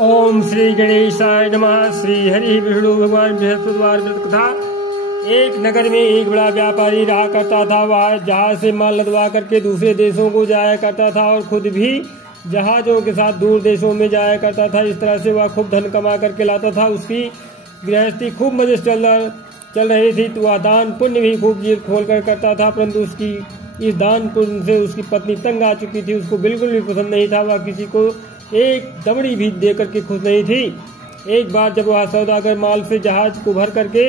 ओम श्री गणेशाय नमः। श्री हरि विष्णु भगवान बृहस्पतिवार व्रत कथा। एक नगर में एक बड़ा व्यापारी रहा करता था। वह जहाज से माल लदवा करके दूसरे देशों को जाया करता था और खुद भी जहाजों के साथ दूर देशों में जाया करता था। इस तरह से वह खूब धन कमा करके लाता था। उसकी गृहस्थी खूब मजे से चल रही थी। तो वह दान पुण्य भी खूब जी खोल कर करता था, परंतु उसकी इस दान पुण्य से उसकी पत्नी तंग आ चुकी थी। उसको बिल्कुल भी पसंद नहीं था। वह किसी को एक दमड़ी भी दे करके खुश नहीं थी। एक बार जब वह सौदागर माल से जहाज को भर करके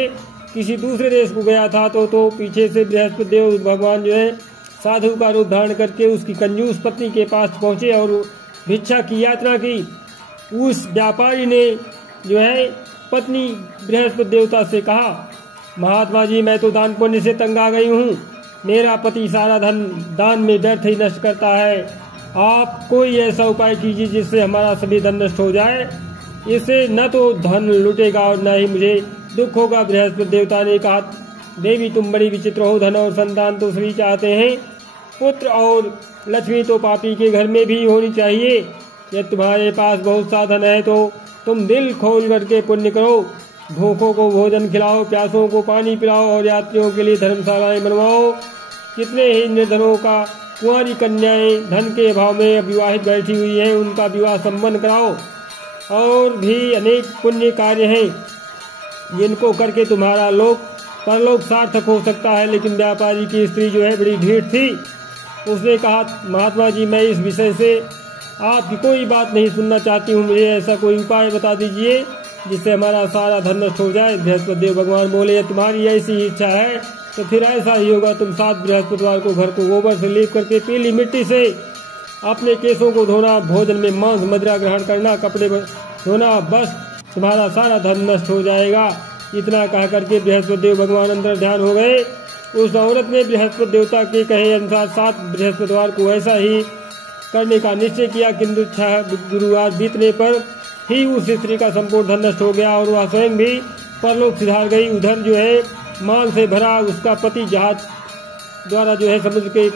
किसी दूसरे देश को गया था तो पीछे से बृहस्पति देव भगवान जो है साधु का रूप धारण करके उसकी कंजूस पत्नी के पास पहुंचे और भिक्षा की यात्रा की। उस व्यापारी ने जो है पत्नी बृहस्पति देवता से कहा, महात्मा जी, मैं तो दान पुण्य से तंग आ गई हूँ। मेरा पति सारा धन दान में व्यर्थ ही नष्ट करता है। आप कोई ऐसा उपाय कीजिए जिससे हमारा सभी धन नष्ट हो जाए। इससे न तो धन लुटेगा और न ही मुझे दुख होगा। बृहस्पति देवता ने कहा, देवी तुम बड़ी विचित्र हो। धन और संतान तो सभी चाहते हैं, पुत्र और लक्ष्मी तो पापी के घर में भी होनी चाहिए। यदि तुम्हारे पास बहुत साधन है तो तुम दिल खोल करके पुण्य करो। भूखों को भोजन खिलाओ, प्यासों को पानी पिलाओ और यात्रियों के लिए धर्मशालाएं बनवाओ। कितने ही निर्धनों का कुंवारी कन्याएं धन के अभाव में अविवाहित बैठी हुई हैं, उनका विवाह संपन्न कराओ। और भी अनेक पुण्य कार्य हैं जिनको करके तुम्हारा लोक परलोक सार्थक हो सकता है। लेकिन व्यापारी की स्त्री जो है बड़ी ढीठ थी। उसने कहा, महात्मा जी, मैं इस विषय से आपकी कोई बात नहीं सुनना चाहती हूँ। मुझे ऐसा कोई उपाय बता दीजिए जिससे हमारा सारा धन नष्ट हो जाए। बृहस्पति देव भगवान बोले, तुम्हारी ऐसी इच्छा है तो फिर ऐसा ही होगा। तुम 7 बृहस्पतिवार को घर को गोबर से लीप करके पीली मिट्टी से अपने केसों को धोना, भोजन में मांस मदिरा ग्रहण करना, कपड़े धोना, बस तुम्हारा सारा धन नष्ट हो जाएगा। इतना कह करके बृहस्पति देव भगवान अंदर ध्यान हो गए। उस औरत ने बृहस्पति देवता के कहे अनुसार 7 बृहस्पतिवार को ऐसा ही करने का निश्चय किया। किंतु 6 गुरुवार बीतने पर ही उस स्त्री का संपूर्ण धन नष्ट हो गया और वह स्वयं भी परलोक सिधार गई। उधर जो है माल से भरा उसका पति जहाज द्वारा जो है समुद्र के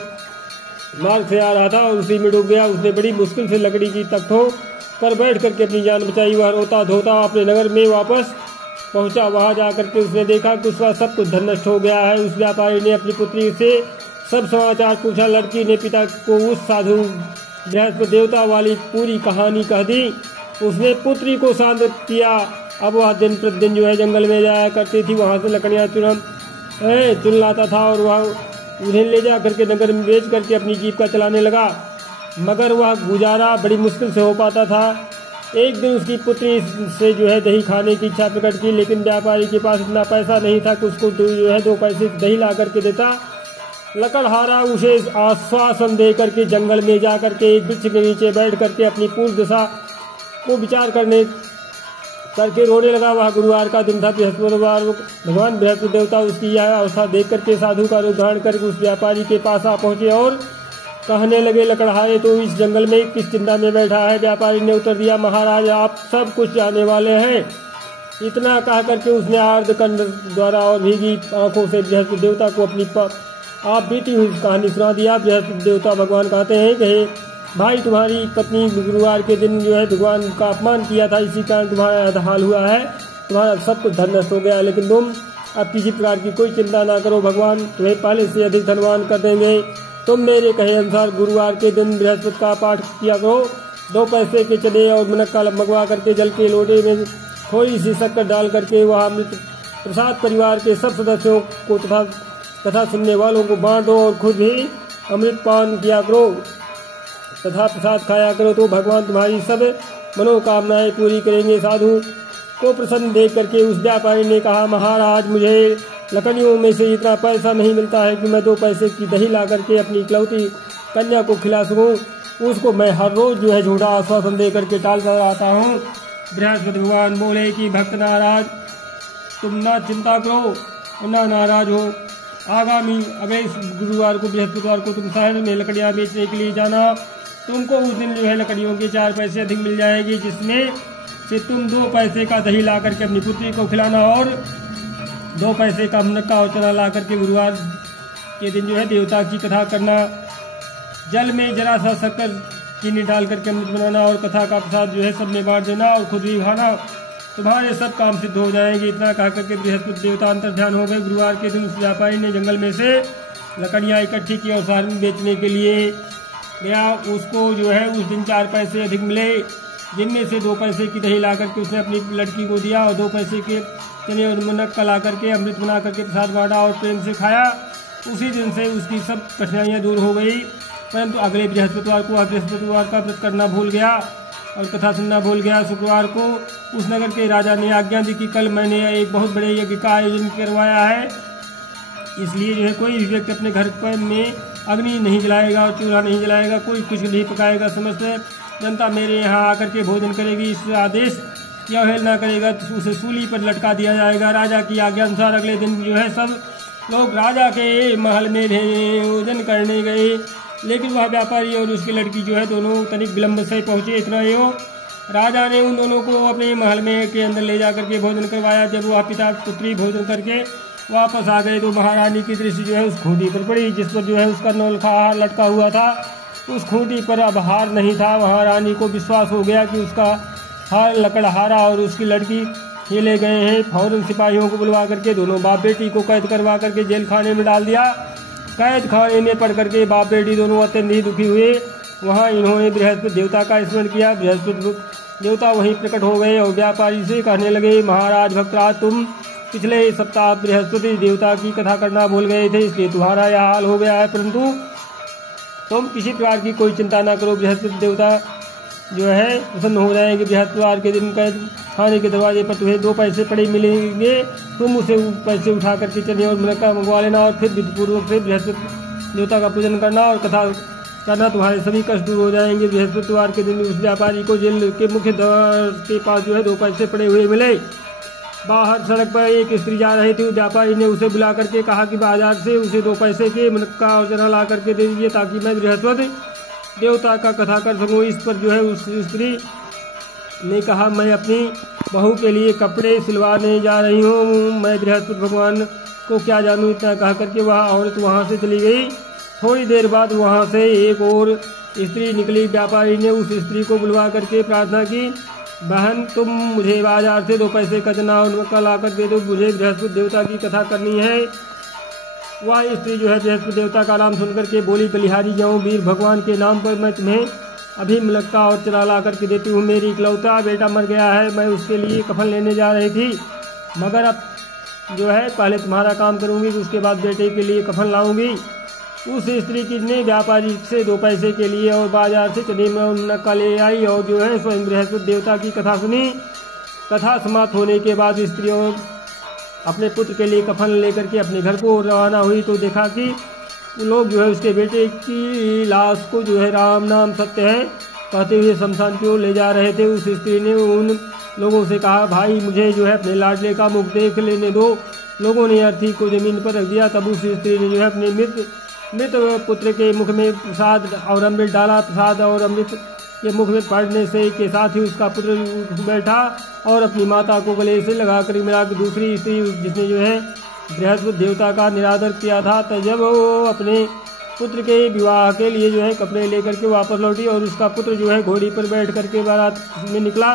मार्ग से आ रहा था और उसी में डूब गया। उसने बड़ी मुश्किल से लकड़ी की तख्तों पर बैठ करके अपनी जान बचाई। वह रोता धोता अपने नगर में वापस पहुंचा। वहां जाकर के उसने देखा कि उसका सब कुछ धन नष्ट हो गया है। उस व्यापारी ने अपनी पुत्री से सब समाचार पूछा। लड़की ने पिता को उस साधु बृहस्पति देवता वाली पूरी कहानी कह दी। उसने पुत्री को शांत किया। अब वह दिन प्रतिदिन जो है जंगल में जाया करती थी। वहां से लकड़ियां चुन लाता था और वह उन्हें ले जा करके नगर में बेच करके अपनी जीविका चलाने लगा। मगर वह गुजारा बड़ी मुश्किल से हो पाता था। एक दिन उसकी पुत्री से जो है दही खाने की इच्छा प्रकट की, लेकिन व्यापारी के पास इतना पैसा नहीं था कि उसको जो है 2 पैसे दही ला करके देता। लकड़हारा उसे आश्वासन दे करके जंगल में जा करके एक वृक्ष के नीचे बैठ करके अपनी पूर्व दशा को विचार करके रोने लगा। वह गुरुवार का दिन था। बृहस्पतिवार भगवान बृहस्पति देवता उसकी यह अवस्था देख करके साधु का रूप धारण करके उस व्यापारी के पास आ पहुंचे और कहने लगे, लकड़हारे तो इस जंगल में किस चिंता में बैठा है। व्यापारी ने उत्तर दिया, महाराज, आप सब कुछ जाने वाले हैं। इतना कह करके उसने आर्द्रकंड द्वारा और भीगी आंखों से बृहस्पति देवता को अपनी आप बीती हुई कहानी सुना दिया। बृहस्पति देवता भगवान कहते हैं, कहे भाई, तुम्हारी पत्नी गुरुवार के दिन जो है भगवान का अपमान किया था, इसी कारण तुम्हारा हाल हुआ है। तुम्हारा सब कुछ धन नष्ट हो गया, लेकिन तुम अब किसी प्रकार की कोई चिंता ना करो। भगवान तुम्हें पहले से अधिक धनवान कर देंगे। तुम मेरे कहे अनुसार गुरुवार के दिन बृहस्पति का पाठ किया करो। 2 पैसे के चने और मुनक्का मंगवा करके जल के लोटे में थोड़ी सी शक्कर डाल करके वह अमृत प्रसाद परिवार के सब सदस्यों को तथा सुनने वालों को बांट दो और खुद भी अमृत पान किया करो तथा प्रसाद खाया करो, तो भगवान तुम्हारी सब मनोकामनाएं पूरी करेंगे। साधु को प्रसन्न देख करके उस व्यापारी ने कहा, महाराज, मुझे लकड़ियों में से इतना पैसा नहीं मिलता है कि मैं 2 पैसे की दही ला करके अपनी इकलौती कन्या को खिला सकूं। उसको मैं हर रोज जो है झूठा आश्वासन दे करके टालता रहता हूँ। बृहस्पति भगवान बोले कि भक्त नाराज, तुम ना चिंता करो, ना नाराज हो। आगामी अगले गुरुवार को बृहस्पतिवार को तुम शहर में लकड़ियां बेचने के लिए जाना। तुमको उस दिन जो है लकड़ियों के 4 पैसे अधिक मिल जाएगी, जिसमें से तुम 2 पैसे का दही ला करके अपनी पुत्री को खिलाना और 2 पैसे का मुनक्का और चना ला करके गुरुवार के दिन जो है देवता की कथा करना। जल में जरा सा शक्कर चीनी डाल करके अमृत बनाना और कथा का प्रसाद जो है सब में बांट देना और खुद भी खाना, तुम्हारे सब काम सिद्ध हो जाएंगे। इतना कह करके बृहस्पति देवता अंतर ध्यान हो गए। गुरुवार के दिन उस व्यापारी ने जंगल में से लकड़ियाँ इकट्ठी की और शहर में बेचने के लिए गया। उसको जो है उस दिन 4 पैसे अधिक मिले, जिनमें से 2 पैसे की दही ला करके उसने अपनी लड़की को दिया और 2 पैसे के चने और मुनक्का ला करके अमृत बना करके प्रसाद बांटा और प्रेम से खाया। उसी दिन से उसकी सब कठिनाइयाँ दूर हो गई। परंतु अगले बृहस्पतिवार को बृहस्पतिवार का व्रत करना भूल गया और कथा सुनना भूल गया। शुक्रवार को उस नगर के राजा ने आज्ञा दी कि कल मैंने एक बहुत बड़े यज्ञ का आयोजन करवाया है, इसलिए जो है कोई भी व्यक्ति अपने घर पर में अग्नि नहीं जलाएगा और चूल्हा नहीं जलाएगा, कोई कुछ नहीं पकाएगा। समस्त जनता मेरे यहाँ आकर के भोजन करेगी। इस आदेश की अवहेलना करेगा तो उसे सूली पर लटका दिया जाएगा। राजा की आज्ञा अनुसार अगले दिन जो है सब लोग राजा के महल में भोजन करने गए, लेकिन वह व्यापारी और उसकी लड़की जो है दोनों तनिक विलम्ब से पहुंचे। इतना एवं राजा ने उन दोनों को अपने महल में के अंदर ले जाकर के भोजन करवाया। जब वह पिता पुत्री भोजन करके वापस आ गए तो महारानी की दृष्टि जो है उस खूंटी पर पड़ी, जिस पर जो है उसका नौलखा हार लटका हुआ था। उस खूंटी पर अब हार नहीं था। महारानी को विश्वास हो गया कि उसका हार लकड़हारा और उसकी लड़की खेले गए हैं। फौरन सिपाहियों को बुलवा करके दोनों बाप बेटी को कैद करवा करके जेल खाने में डाल दिया। कैद खाने में पड़ करके बाप बेटी दोनों अत्यंत ही दुखी हुए। वहाँ इन्होंने बृहस्पति देवता का स्मरण किया। बृहस्पति देवता वहीं प्रकट हो गए और व्यापारी से कहने लगे, महाराज भक्तराज, तुम पिछले सप्ताह बृहस्पति देवता की कथा करना भूल गए थे, इसलिए तुम्हारा यह हाल हो गया है। परंतु तुम किसी प्रकार की कोई चिंता न करो, बृहस्पति देवता जो है प्रसन्न हो जाएंगे। बृहस्पतिवार के दिन कैद खाने के दरवाजे पर तुम्हें 2 पैसे पड़े मिलेंगे, तुम उसे पैसे उठा करके चने और मुनक्का मंगवा लेना और फिर विधिपूर्वक से बृहस्पति देवता का पूजन करना और कथा करना, तुम्हारे सभी कष्ट दूर हो जाएंगे। बृहस्पतिवार के दिन उस व्यापारी को जेल के मुख्य द्वार के पास जो है 2 पैसे पड़े हुए मिले। बाहर सड़क पर एक स्त्री जा रही थी। व्यापारी ने उसे बुला करके कहा कि बाजार से उसे 2 पैसे के मुनक्का और चना ला करके दे दीजिए ताकि मैं बृहस्पति देवता का कथा कर सकूं। इस पर जो है उस स्त्री ने कहा, मैं अपनी बहू के लिए कपड़े सिलवाने जा रही हूँ, मैं बृहस्पति भगवान को क्या जानूँ। इतना कह करके वह औरत वहाँ से चली गई। थोड़ी देर बाद वहाँ से एक और स्त्री निकली। व्यापारी ने उस स्त्री को बुलवा करके प्रार्थना की, बहन, तुम मुझे बाजार से 2 पैसे का चना और मुनक्का ला कर दे दो, मुझे बृहस्पति देवता की कथा करनी है। वह स्त्री जो है बृहस्पति देवता का नाम सुनकर के बोली, बलिहारी जाऊँ, वीर भगवान के नाम पर मैं तुम्हें अभी मुनक्का और चना ला करके देती हूँ। मेरी इकलौता बेटा मर गया है, मैं उसके लिए कफन लेने जा रही थी, मगर अब जो है पहले तुम्हारा काम करूँगी, उसके बाद बेटे के लिए कफन लाऊंगी। उस स्त्री की ने व्यापारी से 2 पैसे के लिए और बाजार से चने में मुनक्का ले आई और जो है स्वयं बृहस्पति देवता की कथा सुनी। कथा समाप्त होने के बाद स्त्री और अपने पुत्र के लिए कफन लेकर के अपने घर को रवाना हुई तो देखा कि लोग जो है उसके बेटे की लाश को जो है राम नाम सत्य है कहते हुए शमशान की ओर ले जा रहे थे। उस स्त्री ने उन लोगों से कहा, भाई मुझे जो है अपने लाडले का मुख देख लेने दो। लोगों ने अर्थी को जमीन पर रख दिया। तब उस स्त्री ने जो है अपने मृत पुत्र के मुख में प्रसाद और अमृत डाला। प्रसाद और अमृत के मुख में पड़ने से के साथ ही उसका पुत्र उठ बैठा और अपनी माता को गले से लगाकर मिला। दूसरी स्त्री जिसने जो है बृहस्पति देवता का निरादर किया था, तो जब वो अपने पुत्र के विवाह के लिए जो है कपड़े लेकर के वापस लौटी और उसका पुत्र जो है घोड़ी पर बैठ करके बारात में निकला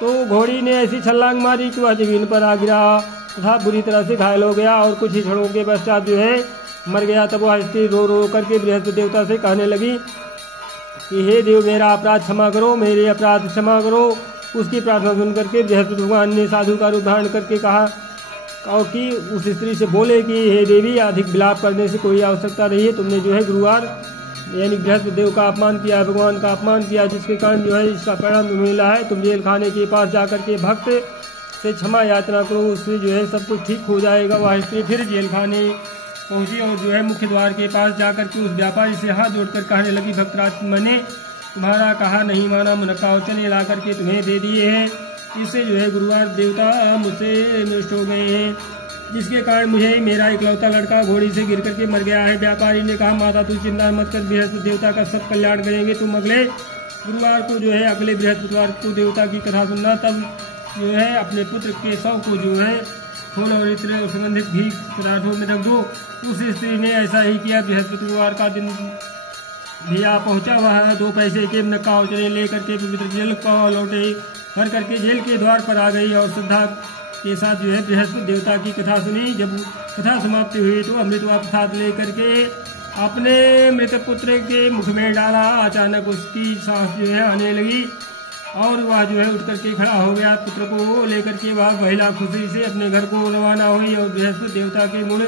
तो घोड़ी ने ऐसी छलांग मारी कि वह जमीन पर आ गिरा तथा बुरी तरह से घायल हो गया और कुछ ही क्षणों के पश्चात जो है मर गया। तब वह स्त्री रो रो करके बृहस्पति देवता से कहने लगी कि हे देव, मेरा अपराध क्षमा करो, मेरे अपराध क्षमा करो। उसकी प्रार्थना सुन करके बृहस्पति भगवान ने साधु का रूप धारण करके कहा और कि उस स्त्री से बोले कि हे देवी, अधिक विलाप करने से कोई आवश्यकता नहीं है। तुमने जो है गुरुवार यानी बृहस्पति देव का अपमान किया, भगवान का अपमान किया, जिसके कारण जो है इसका परिणाम तुम्हें मिला है। तुम जेल खाने के पास जाकर के भक्त से क्षमा याचना करो, उससे जो है सब कुछ ठीक हो जाएगा। वह स्त्री फिर जेल खाने पहुंची और जो है मुख्य द्वार के पास जाकर के उस व्यापारी से हाथ जोड़कर कहने लगी, भक्तराज, मैंने तुम्हारा कहा नहीं माना, मुनक्का और चने ला करके तुम्हें दे दिए हैं। इससे जो है गुरुवार देवता मुझसे नष्ट हो गए हैं, जिसके कारण मुझे मेरा इकलौता लड़का घोड़ी से गिर करके मर गया है। व्यापारी ने कहा, माता तू चिंता मत कर, बृहस्पति देवता का सब कल्याण करेंगे। तुम अगले गुरुवार को जो है अगले बृहस्पतिवार को देवता की कथा सुनना। तब जो है अपने पुत्र के शव को जो है फूल और इत्र और संबंधित भी पदार्थों में रख दो। उस स्त्री ने ऐसा ही किया। बृहस्पतिवार का दिन भी आ पहुंचा। वह 2 पैसे के नक्का उचरे लेकर के पवित्र जल पाँव लौटे भर करके जेल के द्वार पर आ गई और श्रद्धा के साथ जो है बृहस्पति देवता की कथा सुनी। जब कथा समाप्ति हुई तो अमृत व प्रसाद लेकर के अपने मृत पुत्र के मुख में डाला। अचानक उसकी सांस जो है आने लगी और वह जो है उठ करके खड़ा हो गया। पुत्र को लेकर के वह महिला खुशी से अपने घर को रवाना हुई और बृहस्पति देवता के गुण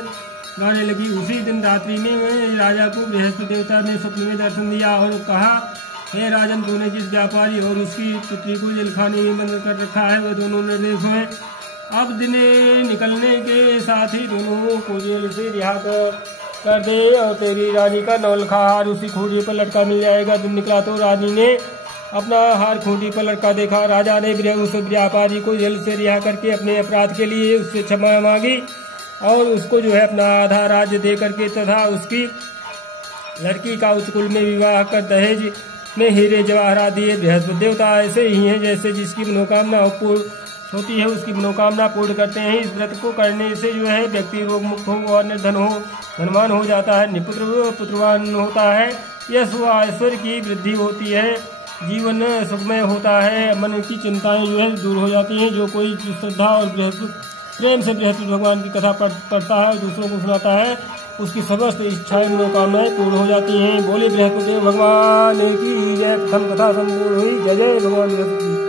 गाने लगी। उसी दिन रात्रि में राजा को बृहस्पति देवता ने स्वप्न में दर्शन दिया और कहा, हे राजन, तूने जिस व्यापारी और उसकी पुत्री को जेलखाने में बंद कर रखा है वह दोनों निर्दोष हैं। अब दिन निकलने के साथ ही दोनों को जेल से रिहा कर दे और तेरी रानी का नौलखा हार उसी खूंटी पर लटका मिल जाएगा। दिन निकला तो रानी ने अपना हार खूंटी पर लटका देखा। राजा ने उस व्यापारी को जेल से रिहा करके अपने अपराध के लिए उससे क्षमा मांगी और उसको जो है अपना आधा राज्य दे करके तथा उसकी लड़की का उच्च कुल में विवाह कर दहेज में हीरे जवाहरात दिए। बृहस्पति देवता ऐसे ही हैं जैसे जिसकी मनोकामना पूर्ण होती है उसकी मनोकामना पूर्ण करते हैं। इस व्रत को करने से जो है व्यक्ति रोग मुक्त हो और धनवान हो जाता है, निपुत्र पुत्रवान होता है, यश व ऐश्वर्य की वृद्धि होती है, जीवन सुखमय होता है, मन की चिंताएं जो है दूर हो जाती हैं। जो कोई श्रद्धा और प्रेम से बृहस्पति भगवान की कथा पढ़ता है और दूसरों को सुनाता है उसकी समस्त इच्छाएं मनोकामनाएं पूर्ण हो जाती हैं। बोले बृहस्पति भगवान की जय। प्रथम कथा संपूर्ण हुई। जय जय भगवान बृहस्पति।